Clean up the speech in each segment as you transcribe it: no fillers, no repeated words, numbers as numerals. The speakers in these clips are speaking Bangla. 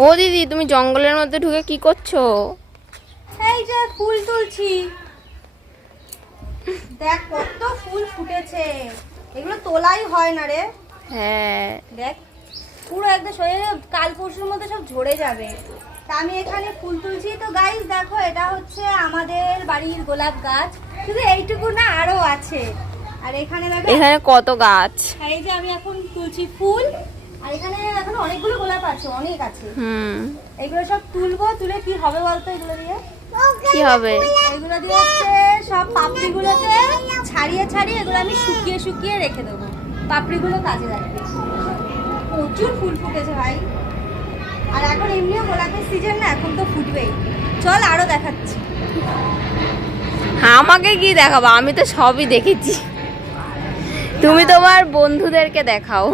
ও দিদি, তুমি জঙ্গলের মধ্যে ঢুকে কি করছো? এই যে ফুল তুলছি, দেখ কত ফুল ফুটেছে। এগুলো তোলাই হয় না রে। হ্যাঁ, দেখ পুরো একদম কাল পরশুর মধ্যে সব ঝরে যাবে। তা আমি এখানে ফুল তুলছি। তো গাইস দেখো, এটা হচ্ছে আমাদের বাড়ির গোলাপ গাছ। শুধু এইটুকু না, আরো আছে। আর এখানে দেখো, এখানে কত গাছ। আর এই যে আমি এখন তুলছি ফুল। আর এখানে এখন অনেকগুলো গোলাপ আছে, অনেক আছে। এগুলো সব তুলবো, তুলে কি হবে বলতো এগুলো দিয়ে? কি হবে? এগুলো দিয়ে হচ্ছে সব পাপড়িগুলোকে ছাড়িয়ে ছাড়িয়ে এগুলো আমি শুকিয়ে শুকিয়ে রেখে দেবো। পাপড়িগুলো কাজে লাগবে। প্রচুর ফুল ফুটেছে ভাই। আর এখন এমনিও গোলাপের সিজন না, এখন তো ফুটবেই। চল আরো দেখাচ্ছি। আমাকে কি দেখাবো? আমি তো সবই দেখেছি। তুমি তোমার বন্ধুদেরকে দেখাও।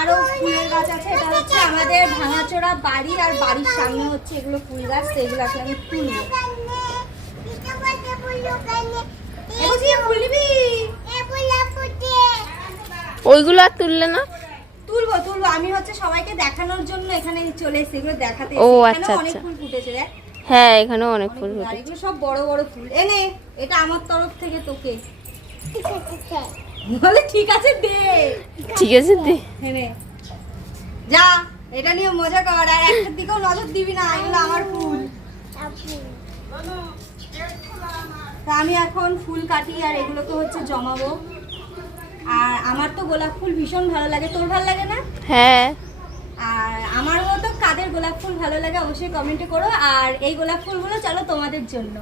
আরো ফুলের গাছ আছে। এটা হচ্ছে আমাদের ভাঙাচোরা বাড়ি, আর বাড়ির সামনে হচ্ছে এগুলো ফুল গাছ। সেগুলো আসলে আমি তুলবো। ওইগুলো আর তুললে না? তুলবো তুলবো, আমি হচ্ছে সবাইকে দেখানোর জন্য এখানে চলে এসেছি, এগুলো দেখাতে। ও এখানে আচ্ছা অনেক আচ্ছা। ফুল ফুটেছে দেখ। হ্যাঁ, এখানেও অনেক ফুল আর ফুটেছে। এগুলো সব বড় বড় ফুল। এনে এটা আমার তরফ থেকে তোকে। বলে ঠিক আছে দে। ঠিক আছে দে। এনে যা, এটা নিয়ে মজা কর। আর একটার দিকেও নজর দিবি না, এগুলো আমার ফুল। তা আমি এখন ফুল কাটি আর এগুলোকে হচ্ছে জমাবো। আর আমার তো গোলাপ ফুল ভীষণ ভালো লাগে। তোর ভালো লাগে না? হ্যাঁ। আর আমার মতো কাদের গোলাপ ফুল ভালো লাগে অবশ্যই কমেন্টে করো। আর এই গোলাপ ফুলগুলো চলো তোমাদের জন্য।